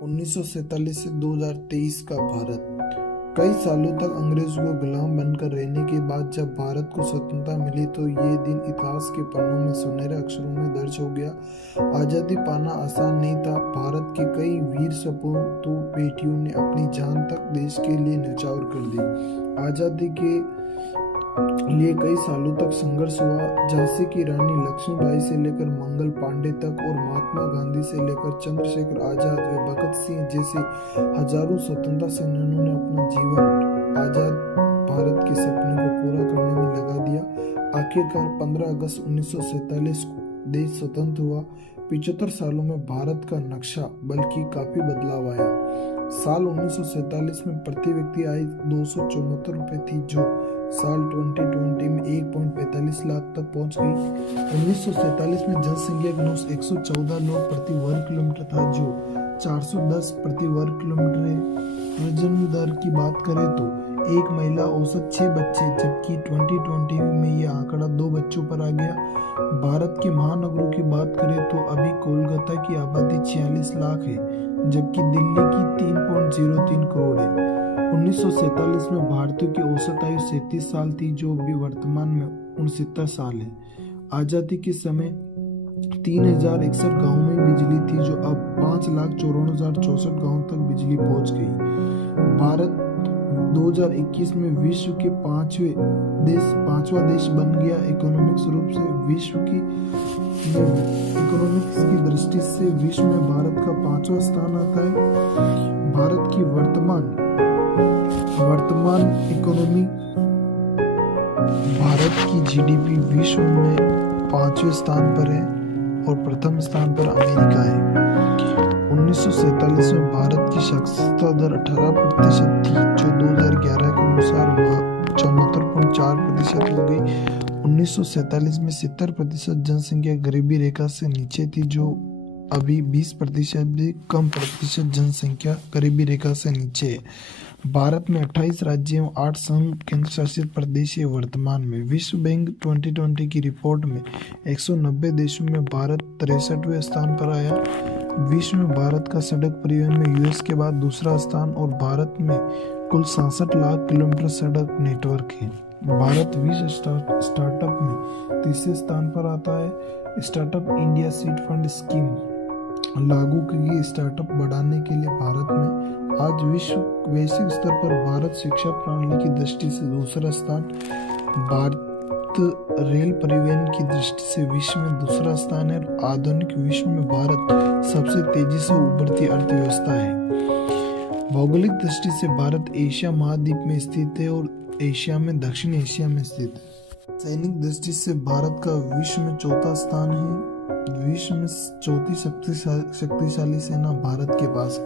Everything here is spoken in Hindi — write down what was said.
1947 से 2023 का भारत। कई सालों तक अंग्रेजों को गुलाम बनकर रहने के बाद जब भारत को स्वतंत्रता मिली तो ये दिन इतिहास के पन्नों में सुनहरे अक्षरों में दर्ज हो गया। आज़ादी पाना आसान नहीं था। भारत के कई वीर सपूतों बेटियों ने अपनी जान तक देश के लिए न्यौछावर कर दी। आज़ादी के लिए कई सालों तक संघर्ष हुआ। झांसी की रानी लक्ष्मीबाई से लेकर मंगल पांडे तक और महात्मा गांधी से लेकर चंद्रशेखर आजाद व भगत सिंह जैसे हजारों स्वतंत्रता सेनानियों ने अपना जीवन आजाद भारत के सपने को पूरा करने में लगा दिया। आखिरकार 15 अगस्त 1947 को देश स्वतंत्र हुआ। 75 सालों में भारत का नक्शा बल्कि काफी बदलाव आया। साल 1947 में प्रति व्यक्ति आय 274 रुपए थी, जो साल 2020 में 1.45 लाख तक पहुंच गई। 1947 में जनसंख्या का 114 लोग प्रति वर्ग किलोमीटर था, जो 410 प्रति वर्ग किलोमीटर है। प्रजनन दर की बात करें तो एक महिला औसत 6 बच्चे, जबकि 2020 में यह आंकड़ा 2 बच्चों पर आ गया। भारत के महानगरों की बात करें तो अभी कोलकाता की आबादी 46 लाख है, जबकि दिल्ली की 3.03 करोड़ है। 1947 में भारतीयों की औसत आयु 37 साल थी, जो अभी वर्तमान में 69 साल है। आजादी के समय 3061 गांवों में बिजली थी, जो अब 5,54,064 गांवों तक बिजली पहुंच गई। भारत 2021 में विश्व के पांचवा देश बन गया। इकोनॉमिक्स रूप से विश्व की इकोनॉमिक्स की दृष्टि से विश्व में भारत का 5वां स्थान आता है। भारत की वर्तमान इकोनॉमी, भारत की जीडीपी विश्व में 5वें स्थान पर है और प्रथम स्थान पर अमेरिका है। 1947 में भारत की साक्षरता दर 18% थी, जो 2011 के अनुसार 74.4% हो गई। 1947 में 70% जनसंख्या गरीबी रेखा से नीचे थी, जो अभी 20% भी कम प्रतिशत जनसंख्या गरीबी रेखा से नीचे है। भारत में 28 राज्य एवं 8 संघ केंद्र शासित प्रदेश है। वर्तमान में विश्व बैंक 2020 की रिपोर्ट में 190 देशों में भारत 63वें स्थान पर आया। विश्व में भारत का सड़क परिवहन में यूएस के बाद दूसरा स्थान और भारत में कुल 67 लाख किलोमीटर सड़क नेटवर्क है। भारत विश्व स्टार्टअप में 30वें स्थान पर आता है। Startup India seed fund scheme लागू की गई। स्टार्टअप बढ़ाने के लिए भारत में आज वैश्विक स्तर पर भारत शिक्षा प्रणाली की दृष्टि से दूसरा स्थान। भारत रेल परिवहन की दृष्टि से विश्व में दूसरा स्थान है और आधुनिक विश्व में भारत सबसे तेजी से उभरती अर्थव्यवस्था है। भौगोलिक दृष्टि से भारत एशिया महाद्वीप में स्थित है और एशिया में दक्षिण एशिया में स्थित है। सैनिक दृष्टि से भारत का विश्व में 4था स्थान है। विश्व में चौथी शक्तिशाली सेना भारत के पास है।